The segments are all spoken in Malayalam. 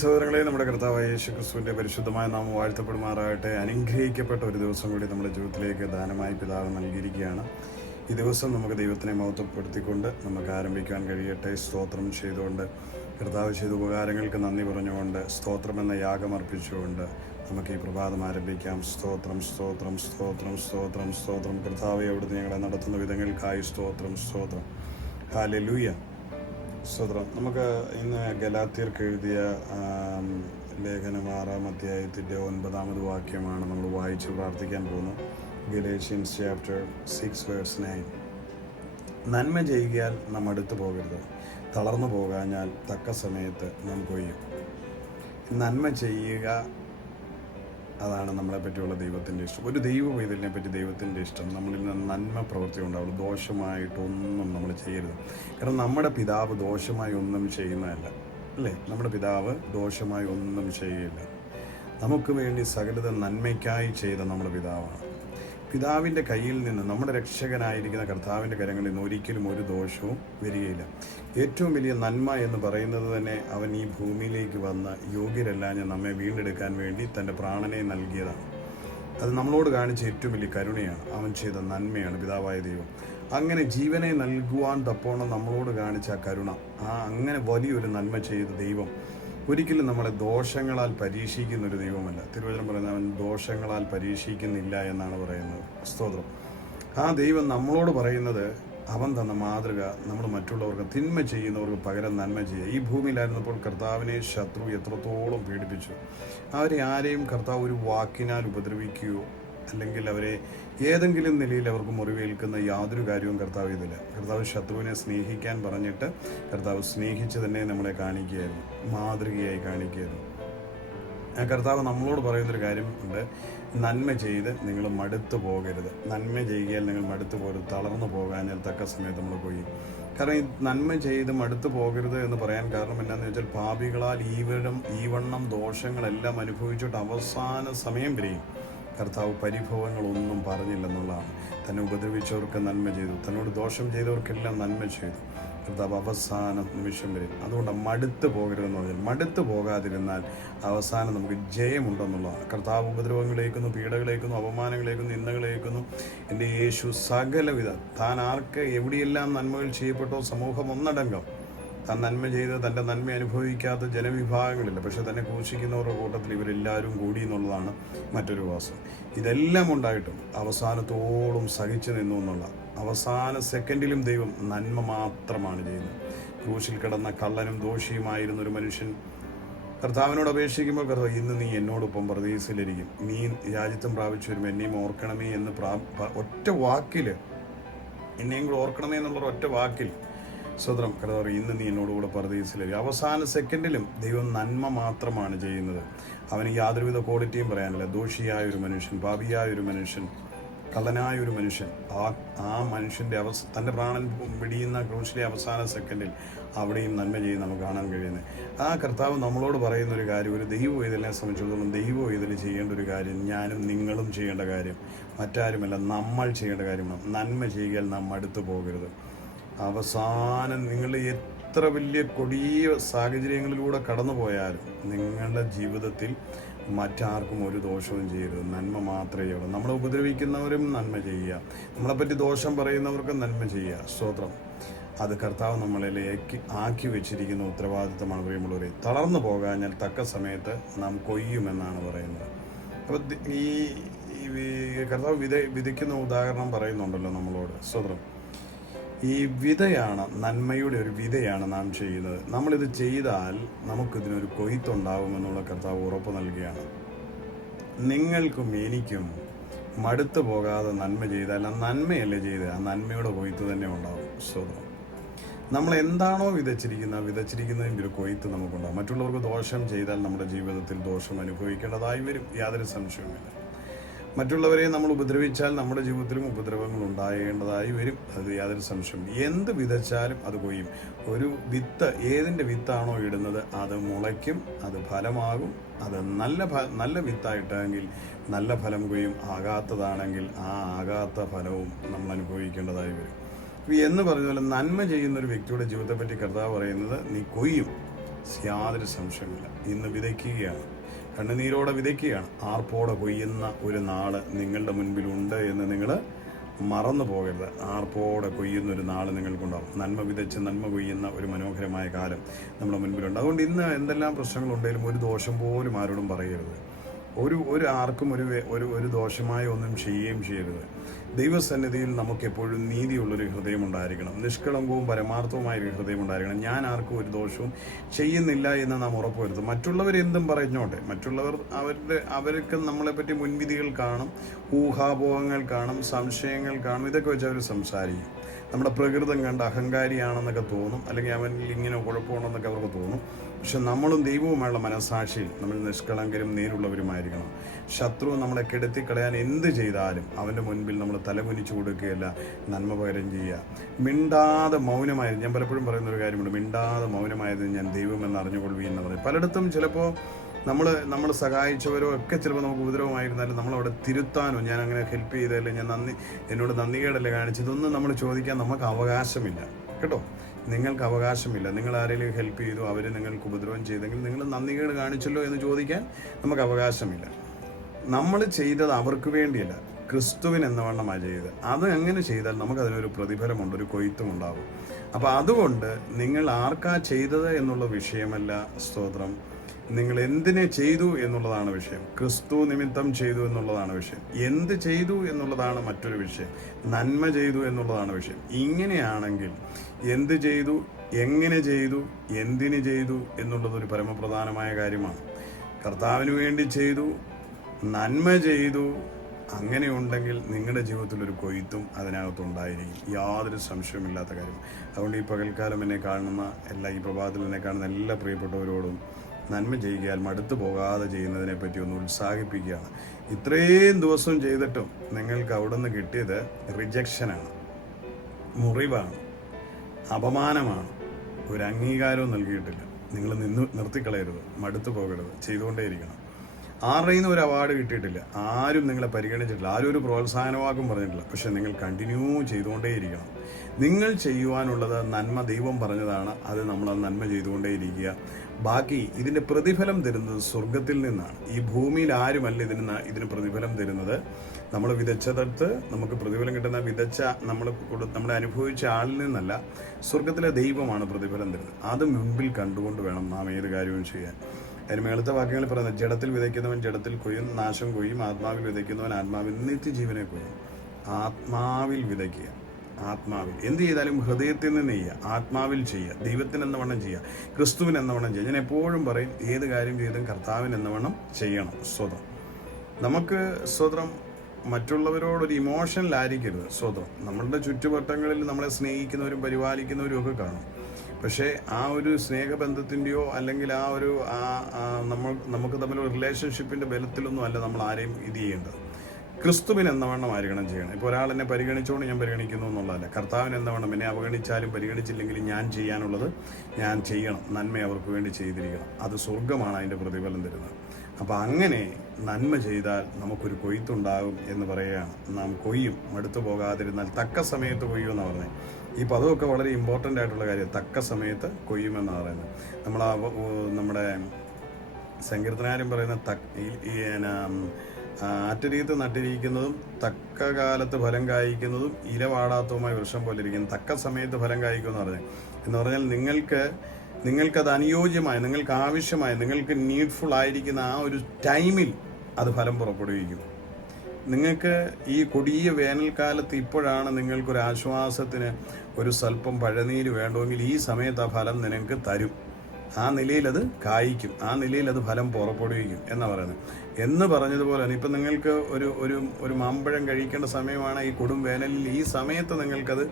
സഹോദരങ്ങളെ, നമ്മുടെ കർത്താവായ യേശു ക്രിസ്തുവിൻ്റെ പരിശുദ്ധമായ നാമം വാഴ്ത്തപ്പെടുമാറാകട്ടെ. അനുഗ്രഹിക്കപ്പെട്ട ഒരു ദിവസം കൂടി നമ്മുടെ ജീവിതത്തിലേക്ക് ദാനമായി പിതാവ് നൽകിയിരിക്കുകയാണ്. ഈ ദിവസം നമുക്ക് ദൈവത്തിനെ മഹത്വപ്പെടുത്തിക്കൊണ്ട് നമുക്ക് ആരംഭിക്കാൻ കഴിയട്ടെ. സ്തോത്രം ചെയ്തുകൊണ്ട്, കർത്താവ് ചെയ്ത ഉപകാരങ്ങൾക്ക് നന്ദി പറഞ്ഞുകൊണ്ട്, സ്തോത്രം എന്ന യാഗം അർപ്പിച്ചുകൊണ്ട് നമുക്ക് ഈ പ്രഭാതം ആരംഭിക്കാം. സ്തോത്രം, സ്തോത്രം, സ്തോത്രം, സ്തോത്രം, സ്തോത്രം. കർത്താവെ, അവിടുന്ന് ഞങ്ങളെ നടത്തുന്ന വിധങ്ങൾക്കായി സ്തോത്രം, സ്തോത്രം. ഹല്ലേലൂയ. സ്തോത്രം. നമുക്ക് ഇന്ന് ഗലാത്യർക്ക് എഴുതിയ ലേഖനം 6-ാം അധ്യായത്തിൻ്റെ 9-ാമത് വാക്യമാണ് നമ്മൾ വായിച്ച് പ്രാർത്ഥിക്കാൻ പോകുന്നത്. Galatians chapter 6:9. നന്മ ചെയ്യുകയാൽ നാം അടുത്തു പോകരുത്, തളർന്നു പോകാഞ്ഞാൽ തക്ക സമയത്ത് നാം കൊയ്യും. നന്മ ചെയ്യുക, അതാണ് നമ്മളെ പറ്റിയുള്ള ദൈവത്തിൻ്റെ ഇഷ്ടം. ഒരു ദൈവ പൈതലിനെ പറ്റി ദൈവത്തിൻ്റെ ഇഷ്ടം നമ്മളിൽ നിന്ന് നന്മ പ്രവൃത്തി ഉണ്ടാവുള്ളൂ. ദോഷമായിട്ടൊന്നും നമ്മൾ ചെയ്യരുത്. കാരണം നമ്മുടെ പിതാവ് ദോഷമായി ഒന്നും ചെയ്യുന്നതല്ല, അല്ലേ? നമ്മുടെ പിതാവ് ദോഷമായി ഒന്നും ചെയ്യില്ല. നമുക്ക് വേണ്ടി സകലത നന്മയ്ക്കായി ചെയ്ത നമ്മുടെ പിതാവാണ്. പിതാവിൻ്റെ കയ്യിൽ നിന്ന്, നമ്മുടെ രക്ഷകനായിരിക്കുന്ന കർത്താവിൻ്റെ കരങ്ങളിൽ നിന്ന് ഒരിക്കലും ഒരു ദോഷവും വരികയില്ല. ഏറ്റവും വലിയ നന്മ എന്ന് പറയുന്നത് തന്നെ അവൻ ഈ ഭൂമിയിലേക്ക് വന്ന യോഗ്യരല്ലാഞ്ഞ് നമ്മെ വീണ്ടെടുക്കാൻ വേണ്ടി തൻ്റെ പ്രാണനെ നൽകിയതാണ്. അത് നമ്മളോട് കാണിച്ച ഏറ്റവും വലിയ കരുണയാണ്. അവൻ ചെയ്ത നന്മയാണ് പിതാവായ ദൈവം. അങ്ങനെ ജീവനെ നൽകുവാൻ തപ്പോണം നമ്മളോട് കാണിച്ച ആ കരുണ, അങ്ങനെ വലിയൊരു നന്മ ചെയ്ത ദൈവം ഒരിക്കലും നമ്മളെ ദോഷങ്ങളാൽ പരീക്ഷിക്കുന്ന ഒരു ദൈവമല്ല. തിരുവചനം പറയുന്നത് അവൻ ദോഷങ്ങളാൽ പരീക്ഷിക്കുന്നില്ല എന്നാണ് പറയുന്നത്. സ്തോത്രം. ആ ദൈവം നമ്മളോട് പറയുന്നത്, അവൻ തന്ന മാതൃക നമ്മൾ മറ്റുള്ളവർക്ക്, തിന്മ ചെയ്യുന്നവർക്ക് പകരം നന്മ ചെയ്യുക. ഈ ഭൂമിയിലായിരുന്നപ്പോൾ കർത്താവിനെ ശത്രു എത്രത്തോളം പീഡിപ്പിച്ചു. അവരെ ആരെയും കർത്താവ് ഒരു വാക്കിനാൽ ഉപദ്രവിക്കുകയോ അല്ലെങ്കിൽ അവരെ ഏതെങ്കിലും നിലയിൽ അവർക്ക് മുറിവേൽക്കുന്ന യാതൊരു കാര്യവും കർത്താവ് ഇതില്ല. കർത്താവ് ശത്രുവിനെ സ്നേഹിക്കാൻ പറഞ്ഞിട്ട് കർത്താവ് സ്നേഹിച്ച് തന്നെ നമ്മളെ കാണിക്കുകയായിരുന്നു, മാതൃകയായി കാണിക്കുകയായിരുന്നു. ആ കർത്താവ് നമ്മളോട് പറയുന്നൊരു കാര്യം ഉണ്ട്, നന്മ ചെയ്ത് നിങ്ങൾ മടുത്തു പോകരുത്. നന്മ ചെയ്യുകയാൽ നിങ്ങൾ മടുത്തു പോകരുത്, തളർന്നു പോകാഞ്ഞാൽ തക്ക സമയത്ത് നമ്മൾ പോയി. കാരണം ഈ നന്മ ചെയ്ത് മടുത്തു പോകരുത് എന്ന് പറയാൻ കാരണം എന്താണെന്ന് വെച്ചാൽ, പാപികളാൽ ഈ വണ്ണം ദോഷങ്ങളെല്ലാം അനുഭവിച്ചിട്ട് അവസാന സമയം വരെയും കർത്താവ് പരിഭവങ്ങളൊന്നും പറഞ്ഞില്ലെന്നുള്ളതാണ്. തന്നെ ഉപദ്രവിച്ചവർക്ക് നന്മ ചെയ്തു, തന്നോട് ദോഷം ചെയ്തവർക്കെല്ലാം നന്മ ചെയ്തു കർത്താവ് അവസാന നിമിഷം വരെ. അതുകൊണ്ട് മടുത്തു പോകരുതെന്ന് പറഞ്ഞാൽ, മടുത്തു പോകാതിരുന്നാൽ അവസാനം നമുക്ക് ജയമുണ്ടെന്നുള്ളതാണ്. കർത്താവ് ഉപദ്രവങ്ങളേക്കുന്നു, പീഡകളേക്കുന്നു, അപമാനങ്ങളേക്കുന്നു, നിന്ദകളേക്കുന്നു. എൻ്റെ യേശു സകലവിധ താൻ ആർക്ക് എവിടെയെല്ലാം നന്മകൾ ചെയ്യപ്പെട്ടോ സമൂഹം ഒന്നടങ്കം താൻ നന്മ ചെയ്ത് തൻ്റെ നന്മ അനുഭവിക്കാത്ത ജനവിഭാഗങ്ങളില്ല. പക്ഷെ തന്നെ ക്രൂശിക്കുന്നവരുടെ കൂട്ടത്തിൽ ഇവരെല്ലാവരും കൂടി എന്നുള്ളതാണ് മറ്റൊരു വാസം. ഇതെല്ലാം ഉണ്ടായിട്ടും അവസാനത്തോളം സഹിച്ചു നിന്നു എന്നുള്ള, അവസാന സെക്കൻഡിലും ദൈവം നന്മ മാത്രമാണ് ചെയ്യുന്നത്. ക്രൂശിൽ കിടന്ന കള്ളനും ദോഷിയുമായിരുന്ന ഒരു മനുഷ്യൻ കർത്താവിനോട് അപേക്ഷിക്കുമ്പോൾ, കർത്താവ് ഇന്ന് നീ എന്നോടൊപ്പം പർദീസിലിരിക്കും, നീ രാജ്യത്വം പ്രാപിച്ചു വരുമ്പോൾ എന്നെയും ഓർക്കണമേ എന്ന് ഒറ്റ വാക്കിൽ, എന്നെയും കൂടെ ഓർക്കണമേ എന്നുള്ളൊരു ഒറ്റ വാക്കിൽ സ്വതന്ത്രം കർത്താവ് ഇന്ന് നീ എന്നോടുകൂടെ പർദീസിലേക്ക്. അവസാന സെക്കൻഡിലും ദൈവം നന്മ മാത്രമാണ് ചെയ്യുന്നത്. അവന് യാതൊരുവിധ ക്വാളിറ്റിയും പറയാനില്ല. ദോഷിയായ ഒരു മനുഷ്യൻ, പാപിയായ ഒരു മനുഷ്യൻ, കള്ളനായ ഒരു മനുഷ്യൻ, ആ മനുഷ്യൻ്റെ തൻ്റെ പ്രാണൻ പിടിയുന്ന ക്രൂശിലെ അവസാന സെക്കൻഡിൽ അവിടെയും നന്മ ചെയ്ത് നമുക്ക് കാണാൻ കഴിയുന്നത്. ആ കർത്താവ് നമ്മളോട് പറയുന്നൊരു കാര്യം, ഒരു ദൈവ ഇതിനെ സംബന്ധിച്ചിടത്തോളം ദൈവ ഇതിൽ ചെയ്യേണ്ട ഒരു കാര്യം, ഞാനും നിങ്ങളും ചെയ്യേണ്ട കാര്യം മറ്റാരുമല്ല, നമ്മൾ ചെയ്യേണ്ട കാര്യമാണ്. നന്മ ചെയ്യാൻ നാം മടുത്തു പോകരുത്. അവസാനം നിങ്ങൾ എത്ര വലിയ കൊടിയ സാഹചര്യങ്ങളിലൂടെ കടന്നു പോയാലും നിങ്ങളുടെ ജീവിതത്തിൽ മറ്റാർക്കും ഒരു ദോഷവും ചെയ്യരുത്, നന്മ മാത്രമേ ഉള്ളൂ. നമ്മളെ ഉപദ്രവിക്കുന്നവരും നന്മ ചെയ്യുക, നമ്മളെപ്പറ്റി ദോഷം പറയുന്നവർക്കും നന്മ ചെയ്യുക. സ്തോത്രം. അത് കർത്താവ് നമ്മളിലേക്ക് ആക്കി വെച്ചിരിക്കുന്ന ഉത്തരവാദിത്തമാണ്. പ്രിയമുള്ളവരെ, തളർന്നു പോകാഞ്ഞാൽ തക്ക സമയത്ത് നാം കൊയ്യുമെന്നാണ് പറയുന്നത്. അപ്പോൾ ഈ കർത്താവ് വിതയ്ക്കുന്ന ഉദാഹരണം പറയുന്നുണ്ടല്ലോ നമ്മളോട്. സ്തോത്രം. ഈ വിതയാണ്, നന്മയുടെ ഒരു വിതയാണ് നാം ചെയ്യുന്നത്. നമ്മളിത് ചെയ്താൽ നമുക്കിതിനൊരു കൊയ്ത്തുണ്ടാവുമെന്നുള്ള കർത്താവ് ഉറപ്പ് നൽകുകയാണ്. നിങ്ങൾക്കും എനിക്കും മടുത്തു പോകാതെ നന്മ ചെയ്താൽ ആ നന്മയല്ലേ ചെയ്ത്, ആ നന്മയുടെ കൊയ്ത്ത് തന്നെ ഉണ്ടാവും. സ്വതന്ത്രം. നമ്മൾ എന്താണോ വിതച്ചിരിക്കുന്നതിൻ്റെ ഒരു കൊയ്ത്ത് നമുക്കുണ്ടാകും. മറ്റുള്ളവർക്ക് ദോഷം ചെയ്താൽ നമ്മുടെ ജീവിതത്തിൽ ദോഷം അനുഭവിക്കേണ്ടതായി വരും, യാതൊരു സംശയവുമില്ല. മറ്റുള്ളവരെ നമ്മൾ ഉപദ്രവിച്ചാൽ നമ്മുടെ ജീവിതത്തിലും ഉപദ്രവങ്ങൾ ഉണ്ടാകേണ്ടതായി വരും, അത് യാതൊരു സംശയം. എന്ത് വിതച്ചാലും അത് കൊയ്യും. ഒരു വിത്ത്, ഏതിൻ്റെ വിത്താണോ ഇടുന്നത് അത് മുളയ്ക്കും, അത് ഫലമാകും. അത് നല്ല വിത്തായിട്ടെങ്കിൽ നല്ല ഫലം കൊയ്യും, ആകാത്തതാണെങ്കിൽ ആ ആകാത്ത ഫലവും നമ്മൾ അനുഭവിക്കേണ്ടതായി വരും. എന്ന് പറഞ്ഞ പോലെ നന്മ ചെയ്യുന്ന ഒരു വ്യക്തിയുടെ ജീവിതത്തെപ്പറ്റി കർത്താവ് പറയുന്നത്, നീ കൊയ്യും. യാതൊരു സംശയമില്ല. ഇന്ന് വിതയ്ക്കുകയാണ്, കണ്ണുനീരോടെ വിതയ്ക്കുകയാണ്. ആർപ്പോടെ കൊയ്യുന്ന ഒരു നാള് നിങ്ങളുടെ മുൻപിലുണ്ട് എന്ന് നിങ്ങൾ മറന്നു പോകരുത്. ആർപ്പോടെ കൊയ്യുന്ന ഒരു നാൾ നിങ്ങൾക്കുണ്ടാവും. നന്മ വിതച്ച് നന്മ കൊയ്യുന്ന ഒരു മനോഹരമായ കാലം നമ്മുടെ മുൻപിലുണ്ട്. അതുകൊണ്ട് ഇന്ന് എന്തെല്ലാം പ്രശ്നങ്ങളുണ്ടെങ്കിലും ഒരു ദോഷം പോലും ആരോടും പറയരുത്. ഒരു ആർക്കും ഒരു ദോഷമായ ഒന്നും ചെയ്യുകയും ചെയ്യരുത്. ദൈവസന്നിധിയിൽ നമുക്കെപ്പോഴും നീതിയുള്ളൊരു ഹൃദയം ഉണ്ടായിരിക്കണം. നിഷ്കളങ്കവും പരമാർത്ഥവുമായൊരു ഹൃദയം ഉണ്ടായിരിക്കണം. ഞാൻ ആർക്കും ഒരു ദോഷവും ചെയ്യുന്നില്ല എന്ന് നാം ഉറപ്പുവരുത്തും. മറ്റുള്ളവരെന്തും പറഞ്ഞോട്ടെ, മറ്റുള്ളവർ അവർക്ക് നമ്മളെപ്പറ്റി മുൻവിധികൾ കാണും, ഊഹാപോഹങ്ങൾ കാണും, സംശയങ്ങൾ കാണും. ഇതൊക്കെ വെച്ച് അവർ സംസാരിക്കും. നമ്മുടെ പ്രകൃതം കണ്ട് അഹങ്കാരിയാണെന്നൊക്കെ തോന്നും, അല്ലെങ്കിൽ അവനിൽ ഇങ്ങനെ കുഴപ്പമുണ്ടെന്നൊക്കെ അവർക്ക് തോന്നും. പക്ഷെ നമ്മളും ദൈവവുമായുള്ള മനസാക്ഷിയിൽ നമ്മൾ നിഷ്കളങ്കരും നേരുള്ളവരുമായിരിക്കണം. ശത്രു നമ്മളെ കെടുത്തിക്കളയാൻ എന്ത് ചെയ്താലും അവൻ്റെ മുൻപിൽ നമ്മൾ തലകുനിച്ചു കൊടുക്കുകയല്ല, നന്മ പകരം ചെയ്യുക. മിണ്ടാതെ മൗനമായിരുന്നു. ഞാൻ പലപ്പോഴും പറയുന്നൊരു കാര്യമുണ്ട്, മിണ്ടാതെ മൗനമായത് ഞാൻ ദൈവമെന്ന് അറിഞ്ഞുകൊള്ളുകയും എന്ന് പറയും. പലയിടത്തും ചിലപ്പോൾ നമ്മൾ സഹായിച്ചവരോ ഒക്കെ ചിലപ്പോൾ നമുക്ക് ഉപദ്രവമായിരുന്നാലും നമ്മളവിടെ തിരുത്താനോ, ഞാൻ അങ്ങനെ ഹെൽപ്പ് ചെയ്തതല്ലേ, ഞാൻ എന്നോട് നന്ദികേടല്ലേ കാണിച്ചു, ഇതൊന്നും നമ്മൾ ചോദിക്കാൻ നമുക്ക് അവകാശമില്ല കേട്ടോ. നിങ്ങൾക്ക് അവകാശമില്ല. നിങ്ങൾ ആരെങ്കിലും ഹെൽപ്പ് ചെയ്തു, അവർ നിങ്ങൾക്ക് ഉപദ്രവം ചെയ്തെങ്കിൽ നിങ്ങൾ നന്ദികേട് കാണിച്ചല്ലോ എന്ന് ചോദിക്കാൻ നമുക്ക് അവകാശമില്ല. നമ്മൾ ചെയ്തത് അവർക്ക് വേണ്ടിയല്ല, ക്രിസ്തുവിന് എന്നവണ്ണമാണ് ചെയ്തത്. അത് എങ്ങനെ ചെയ്താൽ നമുക്കതിനൊരു പ്രതിഫലമുണ്ട്, ഒരു കൊയ്ത്തും ഉണ്ടാവും. അപ്പോൾ അതുകൊണ്ട് നിങ്ങൾ ആർക്കാ ചെയ്തത് എന്നുള്ള വിഷയമല്ല സ്തോത്രം, നിങ്ങൾ എന്തിനെ ചെയ്തു എന്നുള്ളതാണ് വിഷയം. ക്രിസ്തു നിമിത്തം ചെയ്തു എന്നുള്ളതാണ് വിഷയം. എന്ത് ചെയ്തു എന്നുള്ളതാണ് മറ്റൊരു വിഷയം. നന്മ ചെയ്തു എന്നുള്ളതാണ് വിഷയം. ഇങ്ങനെയാണെങ്കിൽ എന്ത് ചെയ്തു, എങ്ങനെ ചെയ്തു, എന്തിന് ചെയ്തു എന്നുള്ളതൊരു പരമപ്രധാനമായ കാര്യമാണ്. കർത്താവിന് വേണ്ടി ചെയ്തു, നന്മ ചെയ്തു, അങ്ങനെ ഉണ്ടെങ്കിൽ നിങ്ങളുടെ ജീവിതത്തിൽ ഒരു കൊയ്ത്തും അതിനകത്തുണ്ടായിരിക്കും, യാതൊരു സംശയമില്ലാത്ത കാര്യം. അതുകൊണ്ട് ഈ പകൽക്കാലം എന്നെ കാണുന്ന ഈ പ്രഭാതത്തിൽ എന്നെ കാണുന്ന എല്ലാ പ്രിയപ്പെട്ടവരോടും നന്മ ചെയ്യുകയാൽ മടുത്തു പോകാതെ ചെയ്യുന്നതിനെ പറ്റി ഒന്ന് ഉത്സാഹിപ്പിക്കുകയാണ്. ഇത്രയും ദിവസം ചെയ്തിട്ടും നിങ്ങൾക്ക് അവിടെ നിന്ന് കിട്ടിയത് റിജക്ഷനാണ്, മുറിവാണ്, അപമാനമാണ്, ഒരു അംഗീകാരവും നൽകിയിട്ടില്ല. നിങ്ങൾ നിർത്തിക്കളയരുത്, മടുത്തു പോകരുത്, ചെയ്തുകൊണ്ടേയിരിക്കണം. ആരുടെയിൽ നിന്ന് ഒരു അവാർഡ് കിട്ടിയിട്ടില്ല, ആരും നിങ്ങളെ പരിഗണിച്ചിട്ടില്ല, ആരും ഒരു പ്രോത്സാഹനവാക്കും പറഞ്ഞിട്ടില്ല. പക്ഷെ നിങ്ങൾ കണ്ടിന്യൂ ചെയ്തുകൊണ്ടേയിരിക്കണം. നിങ്ങൾ ചെയ്യുവാനുള്ളത് നന്മ ദൈവം പറഞ്ഞതാണ്, അത് നമ്മൾ നന്മ ചെയ്തുകൊണ്ടേയിരിക്കുക. ബാക്കി ഇതിൻ്റെ പ്രതിഫലം തരുന്നത് സ്വർഗത്തിൽ നിന്നാണ്. ഈ ഭൂമിയിൽ ആരുമല്ല ഇതിന് പ്രതിഫലം തരുന്നത്. നമ്മൾ വിതച്ചതെടുത്ത് നമുക്ക് പ്രതിഫലം കിട്ടുന്ന നമ്മൾ അനുഭവിച്ച ആളിൽ നിന്നല്ല, സ്വർഗത്തിലെ ദൈവമാണ് പ്രതിഫലം തരുന്നത്. അത് മുൻപിൽ കണ്ടുകൊണ്ട് വേണം നാം ഏത് കാര്യവും ചെയ്യാൻ. അതിന് മേളത്തെ വാക്യങ്ങളിൽ പറയുന്നത്, ജഡത്തിൽ വിതയ്ക്കുന്നവൻ ജഡത്തിൽ കൊയ്യും, നാശം കൊയ്യും. ആത്മാവിൽ വിതയ്ക്കുന്നവൻ ആത്മാവിൽ നിത്യജീവനെ കൊയ്യും. ആത്മാവിൽ വിതയ്ക്കുക. ആത്മാവിൽ എന്ത് ചെയ്താലും ഹൃദയത്തിൽ നിന്ന് ചെയ്യുക, ആത്മാവിൽ ചെയ്യുക, ദൈവത്തിന് എന്നവണ്ണം ചെയ്യുക, ക്രിസ്തുവിന് എന്നവണ്ണം ചെയ്യുക. ഞാൻ എപ്പോഴും പറയും, ഏത് കാര്യം ചെയ്തും കർത്താവിന് എന്നവണ്ണം ചെയ്യണം. സ്വതം നമുക്ക് സ്വതം മറ്റുള്ളവരോടൊരു ഇമോഷനിലായിരിക്കരുത്. സ്വതം നമ്മളുടെ ചുറ്റുവട്ടങ്ങളിൽ നമ്മളെ സ്നേഹിക്കുന്നവരും പരിപാലിക്കുന്നവരും ഒക്കെ കാണും. പക്ഷേ ആ ഒരു സ്നേഹബന്ധത്തിൻ്റെയോ അല്ലെങ്കിൽ നമുക്ക് തമ്മിലുള്ള റിലേഷൻഷിപ്പിൻ്റെ ബലത്തിലൊന്നും അല്ല നമ്മൾ ആരെയും ഇത് ചെയ്യേണ്ടത്. ക്രിസ്തുവിന് എന്നവണ്ണം ആയിരിക്കണം ചെയ്യണം. ഇപ്പോൾ ഒരാൾ എന്നെ പരിഗണിച്ചുകൊണ്ട് ഞാൻ പരിഗണിക്കുന്നു എന്നുള്ളതല്ല. കർത്താവിന് എന്നവണ്ണം എന്നെ അവഗണിച്ചാലും പരിഗണിച്ചില്ലെങ്കിലും ഞാൻ ചെയ്യാനുള്ളത് ഞാൻ ചെയ്യണം. നന്മ അവർക്ക് വേണ്ടി ചെയ്തിരിക്കണം. അത് സ്വർഗമാണ് അതിൻ്റെ പ്രതിഫലം തരുന്നത്. അപ്പോൾ അങ്ങനെ നന്മ ചെയ്താൽ നമുക്കൊരു കൊയ്ത്തുണ്ടാകും എന്ന് പറയുകയാണ്. നാം കൊയ്യും, മടുത്തു പോകാതിരുന്നാൽ തക്ക സമയത്ത് കൊയ്യുമെന്നാണ് പറഞ്ഞത്. ഈ പദമൊക്കെ വളരെ ഇമ്പോർട്ടൻ്റ് ആയിട്ടുള്ള കാര്യം, തക്ക സമയത്ത് കൊയ്യുമെന്നാണ് പറയുന്നത്. നമ്മുടെ സങ്കീർത്തനാരും പറയുന്ന ആറ്റരീത്ത് നട്ടിരിക്കുന്നതും തക്ക കാലത്ത് ഫലം കായ്ക്കുന്നതും ഇലവാടാത്തതുമായ വൃക്ഷം പോലെ ഇരിക്കുന്നു. തക്ക സമയത്ത് ഫലം കായ്ക്കുമെന്ന് പറഞ്ഞാൽ നിങ്ങൾക്കത് അനുയോജ്യമായ, നിങ്ങൾക്ക് ആവശ്യമായ, നിങ്ങൾക്ക് നീഡ്ഫുൾ ആയിരിക്കുന്ന ആ ഒരു ടൈമിൽ അത് ഫലം പുറപ്പെടുവിക്കും. നിങ്ങൾക്ക് ഈ കൊടിയ വേനൽക്കാലത്ത് ഇപ്പോഴാണ് നിങ്ങൾക്കൊരു ആശ്വാസത്തിന് ഒരു സ്വല്പം പഴനീര് വേണ്ടുമെങ്കിൽ ഈ സമയത്ത് ആ ഫലം നിങ്ങൾക്ക് തരും. ആ നിലയിൽ അത് കായ്ക്കും, ആ നിലയിൽ അത് ഫലം പുറപ്പെടുവിക്കും എന്നാണ് പറയുന്നത്. എന്ന് പറഞ്ഞതുപോലെ തന്നെ ഇപ്പം നിങ്ങൾക്ക് ഒരു മാമ്പഴം കഴിക്കേണ്ട സമയമാണ് ഈ കൊടും വേനലിൽ. ഈ സമയത്ത് നിങ്ങൾക്കത്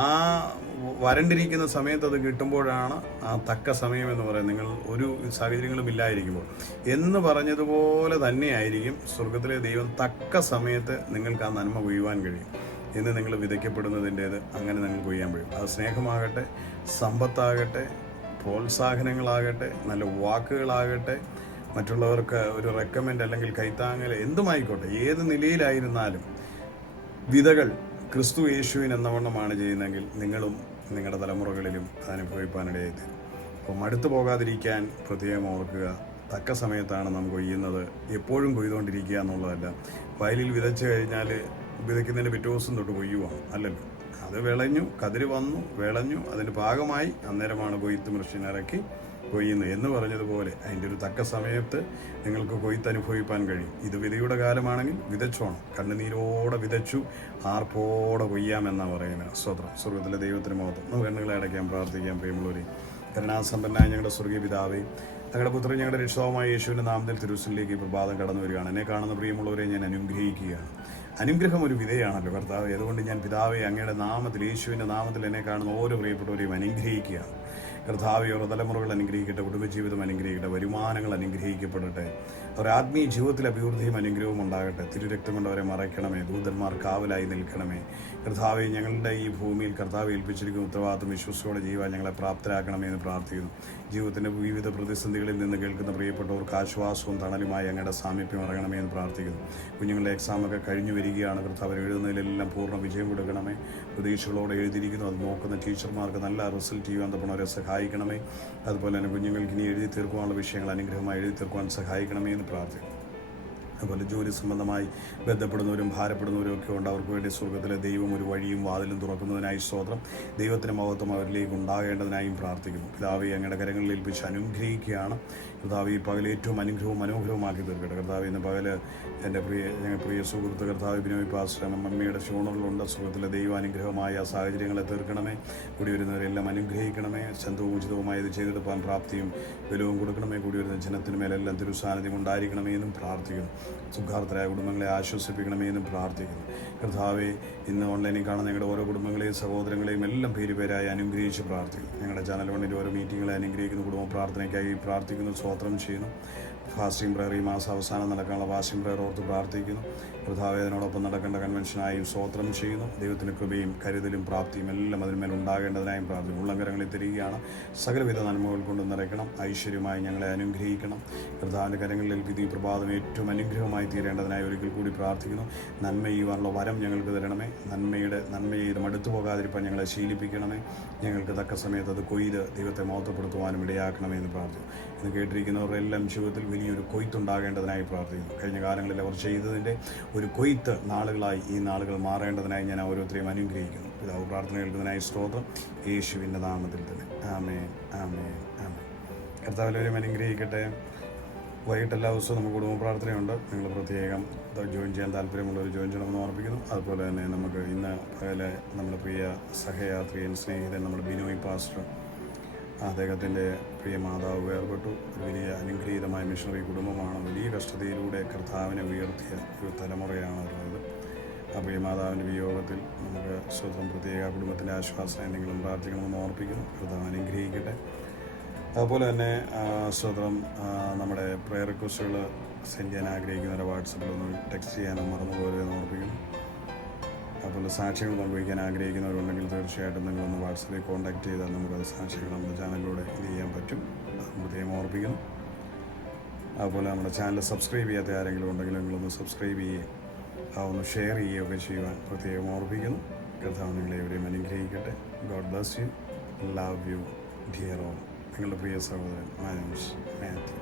ആ വരണ്ടിരിക്കുന്ന സമയത്ത് അത് കിട്ടുമ്പോഴാണ് ആ തക്ക സമയം എന്ന് പറയുന്നത്. നിങ്ങൾ ഒരു സാഹചര്യങ്ങളും ഇല്ലായിരിക്കുമ്പോൾ എന്ന് പറഞ്ഞതുപോലെ തന്നെയായിരിക്കും സ്വർഗത്തിലെ ദൈവം തക്ക സമയത്ത് നിങ്ങൾക്ക് ആ നന്മ കൊയ്യുവാൻ കഴിയും. എന്ന് നിങ്ങൾ വിതയ്ക്കപ്പെടുന്നതിൻ്റേത് അങ്ങനെ നിങ്ങൾ കൊയ്യാൻ കഴിയും. അത് സ്നേഹമാകട്ടെ, സമ്പത്താകട്ടെ, പ്രോത്സാഹനങ്ങളാകട്ടെ, നല്ല വാക്കുകളാകട്ടെ, മറ്റുള്ളവർക്ക് ഒരു റെക്കമെൻഡ് അല്ലെങ്കിൽ കൈത്താങ്ങൽ എന്തുമായിക്കോട്ടെ, ഏത് നിലയിലായിരുന്നാലും വിതകൾ ക്രിസ്തു യേശുവിൻ എന്നവണ്ണമാണ് ചെയ്യുന്നതെങ്കിൽ നിങ്ങളും നിങ്ങളുടെ തലമുറകളിലും അനുഭവിപ്പാനിടയായി. അപ്പോൾ മടുത്തു പോകാതിരിക്കാൻ പ്രത്യേകം ഓർക്കുക. തക്ക സമയത്താണ് നാം കൊയ്യുന്നത്. എപ്പോഴും കൊയ്തുകൊണ്ടിരിക്കുക എന്നുള്ളതല്ല. വയലിൽ വിതച്ച് കഴിഞ്ഞാൽ വിതയ്ക്കുന്നതിൻ്റെ പിറ്റേ ദിവസം തൊട്ട് കൊയ്യുവാണ്, അല്ലല്ലോ. അത് വിളഞ്ഞു, കതിര് വന്നു, വിളഞ്ഞു, അതിന് പാകമായി, അന്നേരമാണ് കൊയ്ത്ത് മെഷീൻ ഇറക്കി കൊയ്യുന്നത് എന്ന് പറഞ്ഞതുപോലെ അതിൻ്റെ ഒരു തക്ക സമയത്ത് നിങ്ങൾക്ക് കൊയ്ത്ത് അനുഭവിപ്പാൻ കഴിയും. ഇത് വിതയുടെ കാലമാണെങ്കിൽ വിതച്ചോണം. കണ്ണുനീരോടെ വിതച്ചു ആർപ്പോടെ കൊയ്യാമെന്നാണ് പറയുന്നത്. സ്തോത്രം. സ്വർഗ്ഗത്തിലെ ദൈവത്തിന് മഹത്വം. നമുക്ക് കണ്ണുകളെ അടയ്ക്കാൻ പ്രാർത്ഥിക്കാം. പ്രിയമുള്ളവരെ, കരുണാസമ്പന്നനായ ഞങ്ങളുടെ സ്വർഗീയ പിതാവേ, ഞങ്ങളുടെ പുത്രൻ ഞങ്ങളുടെ രക്ഷിതാവുമായ യേശുവിൻ്റെ നാമത്തിൽ തിരുവസനിലേക്ക് പ്രഭാതം കടന്നു വരികയാണ്. എന്നെ കാണുന്ന പ്രിയമുള്ളവരെ ഞാൻ അനുഗ്രഹിക്കുകയാണ്. അനുഗ്രഹം ഒരു വിധേയാണല്ലോ കർത്താവേ. അതുകൊണ്ട് ഞാൻ പിതാവേ അങ്ങയുടെ നാമത്തിൽ, യേശുവിൻ്റെ നാമത്തിൽ എന്നെ കാണുന്ന ഓരോ പ്രിയപ്പെട്ടവരെയും അനുഗ്രഹിക്കുകയാണ്. കർത്താവേ, ഓരോ തലമുറകൾ അനുഗ്രഹിക്കട്ടെ, കുടുംബജീവിതം അനുഗ്രഹിക്കട്ടെ, വരുമാനങ്ങൾ അനുഗ്രഹിക്കപ്പെടട്ടെ, അവരുടെ ആത്മീയ ജീവിതത്തിൽ അഭിവൃദ്ധിയും അനുഗ്രഹവും ഉണ്ടാകട്ടെ. തിരുരക്തം കൊണ്ട് അവരെ മറയ്ക്കണമേ, ദൂതന്മാർ കാവലായി നിൽക്കണമേ. കർത്താവെ, ഞങ്ങളുടെ ഈ ഭൂമിയിൽ കർത്താവ് ഏൽപ്പിച്ചിരിക്കുന്ന ഉത്തരവാദിത്വം വിശ്വസിയോടെ ചെയ്യുവാൻ ഞങ്ങളെ പ്രാപ്തരാക്കണമേ എന്ന് പ്രാർത്ഥിക്കുന്നു. ജീവിതത്തിൻ്റെ വിവിധ പ്രതിസന്ധികളിൽ നിന്ന് കേൾക്കുന്ന പ്രിയപ്പെട്ടവർക്ക് ആശ്വാസവും തണലുമായി അങ്ങയുടെ സാമീപ്യം ഇറങ്ങണമേ എന്ന് പ്രാർത്ഥിക്കുന്നു. കുഞ്ഞുങ്ങളുടെ എക്സാമൊക്കെ കഴിഞ്ഞു വരികയാണ്. കർത്താവ് എഴുതുന്നതിലെല്ലാം പൂർണ്ണ വിജയം കൊടുക്കണമേ. പ്രതീക്ഷകളോടെ എഴുതിയിരിക്കുന്നു. അത് നോക്കുന്ന ടീച്ചർമാർക്ക് നല്ല റിസൾട്ട് ചെയ്യുവാൻ തപ്പണവരെ സഹായിക്കണമേ. അതുപോലെ തന്നെ കുഞ്ഞുങ്ങൾക്ക് ഇനി എഴുതി തീർക്കുവാനുള്ള വിഷയങ്ങൾ അനുഗ്രഹമായി എഴുതി തീർക്കുവാൻ സഹായിക്കണമേ എന്ന് പ്രാർത്ഥിക്കുന്നു. അതുപോലെ ജോലി സംബന്ധമായി ബന്ധപ്പെടുന്നവരും ഭാരപ്പെടുന്നവരും ഒക്കെ ഉണ്ട്. അവർക്ക് വേണ്ടി സ്വർഗ്ഗത്തിലെ ദൈവം ഒരു വഴിയും വാതിലും തുറക്കുന്നതിനായി സ്തോത്രം. ദൈവത്തിൻ്റെ മഹത്വം അവരിലേക്ക് ഉണ്ടാകേണ്ടതിനായും പ്രാർത്ഥിക്കുന്നു. പിതാവേ, അങ്ങയുടെ കരങ്ങളിൽ ഏൽപ്പിച്ച് അനുഗ്രഹിക്കുകയാണ്. കർത്താവ് ഈ പകൽ ഏറ്റവും അനുഗ്രഹവും മനോഹരവുമാക്കി തീർക്കട്ടെ. കർത്താവ് ഇന്ന് പകൽ എൻ്റെ പ്രിയ സുഹൃത്ത് കർത്താവ് ബിനോയ് പാസ്റ്റർ മമ്മിയുടെ ഷോണറിലുണ്ട്. സുഹൃത്തിലെ ദൈവാനുഗ്രഹമായ സാഹചര്യങ്ങളെ തീർക്കണമേ. കൂടി വരുന്നവരെല്ലാം അനുഗ്രഹിക്കണമേ. ശാന്തവും ഉചിതവുമായി ഇത് ചെയ്തെടുക്കാൻ പ്രാപ്തിയും ബലവും കൊടുക്കണമേ. കൂടി വരുന്ന ജനത്തിന് മേലെല്ലാം തിരുസാന്നിധ്യം ഉണ്ടായിരിക്കണമേ എന്നും പ്രാർത്ഥിക്കുന്നു. സുഖാർത്ഥരായ കുടുംബങ്ങളെ ആശ്വസിപ്പിക്കണമേ എന്നും പ്രാർത്ഥിക്കുന്നു. കർത്താവെ, ഇന്ന് ഓൺലൈനിൽ കാണുന്ന ഞങ്ങളുടെ ഓരോ കുടുംബങ്ങളെയും സഹോദരങ്ങളെയും എല്ലാം പേരുപേരായി അനുഗ്രഹിച്ച് പ്രാർത്ഥിക്കുന്നു. ഞങ്ങളുടെ ചാനൽ വണ്ണിൻ്റെ ഓരോ മീറ്റിങ്ങളെ അനുഗ്രഹിക്കുന്നു. കുടുംബ പ്രാർത്ഥനയ്ക്കായി പ്രാർത്ഥിക്കുന്നു. സ്തോത്രം ചെയ്യുന്നു. ഫാസ്റ്റിംഗ് പ്രയർ, ഈ മാസം അവസാനം നടക്കാനുള്ള ഫാസ്റ്റിംഗ് പ്രയർ ഓർത്ത് പ്രാർത്ഥിക്കുന്നു. കർത്താവെ, അതിനോടൊപ്പം നടക്കേണ്ട കൺവെൻഷനായും സ്തോത്രം ചെയ്യുന്നു. ദൈവത്തിൻ്റെ കൃപയും കരുതലും പ്രാപ്തിയും എല്ലാം അതിന്മേൽ ഉണ്ടാകേണ്ടതിനായും പ്രാർത്ഥിക്കും. ഉള്ളങ്കരങ്ങളിൽ തിരികുകയാണ്. സകലവിധ നന്മകൾ കൊണ്ട് നിറയ്ക്കണം. ഐശ്വര്യമായി ഞങ്ങളെ അനുഗ്രഹിക്കണം. കർത്താവിൻ്റെ കരങ്ങളിൽ ഏൽപ്പിക്കുന്ന ഈ പ്രഭാതം ഏറ്റവും അനുഗ്രഹമായി തീരേണ്ടതിനായി ഒരിക്കൽ കൂടി പ്രാർത്ഥിക്കുന്നു. നന്മ ചെയ്യുവാനുള്ള വരം ഞങ്ങൾക്ക് തരണമേ. നന്മയെ ഇത് മടുത്തു പോകാതിരിക്കാൻ ഞങ്ങളെ ശീലിപ്പിക്കണമേ. ഞങ്ങൾക്ക് തക്ക സമയത്ത് അത് കൊയ്ത് ദൈവത്തെ മഹത്വപ്പെടുത്തുവാനും ഇടയാക്കണമേ എന്ന് പ്രാർത്ഥിക്കുന്നു. ഇന്ന് കേട്ടിരിക്കുന്നവരുടെ എല്ലാം ജീവിതത്തിൽ വലിയൊരു കൊയ്ത്തുണ്ടാകേണ്ടതിനായി പ്രാർത്ഥിക്കുന്നു. കഴിഞ്ഞ കാലങ്ങളിൽ അവർ ചെയ്തതിൻ്റെ ഒരു കൊയ്ത്ത് നാളുകളായി ഈ നാളുകൾ മാറേണ്ടതിനായി ഞാൻ ഓരോരുത്തരെയും അനുഗ്രഹിക്കുന്നു. പിതാവ് പ്രാർത്ഥന കേൾക്കുന്നതിനായി സ്തോത്രം. യേശുവിൻ്റെ നാമത്തിൽ തന്നെ. ആമേൻ, ആമേൻ, ആമേൻ. കർത്താവിലെവരും അനുഗ്രഹിക്കട്ടെ. വൈകിട്ട് എല്ലാ ദിവസവും നമുക്ക് കുടുംബ പ്രാർത്ഥനയുണ്ട്. നിങ്ങൾ പ്രത്യേകം ജോയിൻ ചെയ്യാൻ താല്പര്യമുള്ളവർ ജോയിൻ ചെയ്യണമെന്ന് ഓർപ്പിക്കുന്നു. അതുപോലെ തന്നെ നമുക്ക് ഇന്ന് പകലെ നമ്മുടെ പ്രിയ സഹയാത്രികൻ, സ്നേഹിതൻ, നമ്മുടെ ബിനോയ് പാസ്റ്റർ, അദ്ദേഹത്തിൻ്റെ പ്രിയ മാതാവ് വേർപെട്ടു. ഒരു വലിയ അനുഗ്രഹീതമായ മിഷണറി കുടുംബമാണ്. വലിയ കഷ്ടതയിലൂടെ കർത്താവിനെ ഉയർത്തിയ ഒരു തലമുറയാണ് അവരുള്ളത്. ആ പ്രിയ മാതാവിൻ്റെ വിയോഗത്തിൽ നമുക്ക് സ്വന്തം പ്രത്യേക കുടുംബത്തിൻ്റെ ആശ്വാസം എന്തെങ്കിലും പ്രാർത്ഥിക്കണമെന്ന് ഓർപ്പിക്കുന്നു. കർത്താവ് അനുഗ്രഹിക്കട്ടെ. അതുപോലെ തന്നെ സ്വതം നമ്മുടെ പ്രയർ റിക്വസ്റ്റുകൾ സെൻഡ് ചെയ്യാൻ ആഗ്രഹിക്കുന്നവരെ വാട്സപ്പിലൊന്ന് ടെക്സ്റ്റ് ചെയ്യാനും മറന്നുപോകരുതെന്ന് ഓർപ്പിക്കുന്നു. അതുപോലെ സാക്ഷ്യങ്ങൾ പങ്കുവയ്ക്കാൻ ആഗ്രഹിക്കുന്നവരുണ്ടെങ്കിൽ തീർച്ചയായിട്ടും നിങ്ങളൊന്ന് വാട്സപ്പിൽ കോൺടാക്ട് ചെയ്താൽ നമുക്കത് സാക്ഷ്യങ്ങൾ നമ്മുടെ ചാനലിലൂടെ ഇത് ചെയ്യാൻ പറ്റും. അത് പ്രത്യേകം ഓർപ്പിക്കുന്നു. അതുപോലെ നമ്മുടെ ചാനൽ സബ്സ്ക്രൈബ് ചെയ്യാത്ത ആരെങ്കിലും ഉണ്ടെങ്കിൽ നിങ്ങളൊന്ന് സബ്സ്ക്രൈബ് ചെയ്യുകയും ഒന്ന് ഷെയർ ചെയ്യുകയൊക്കെ ചെയ്യുവാൻ പ്രത്യേകം ഓർപ്പിക്കുന്നു. കർത്താവ് നിങ്ങളെ എവരെയും അനുഗ്രഹിക്കട്ടെ. God bless you. Love you dear all. നിങ്ങളുടെ പ്രിയ സഹോദരൻ മാത്യു.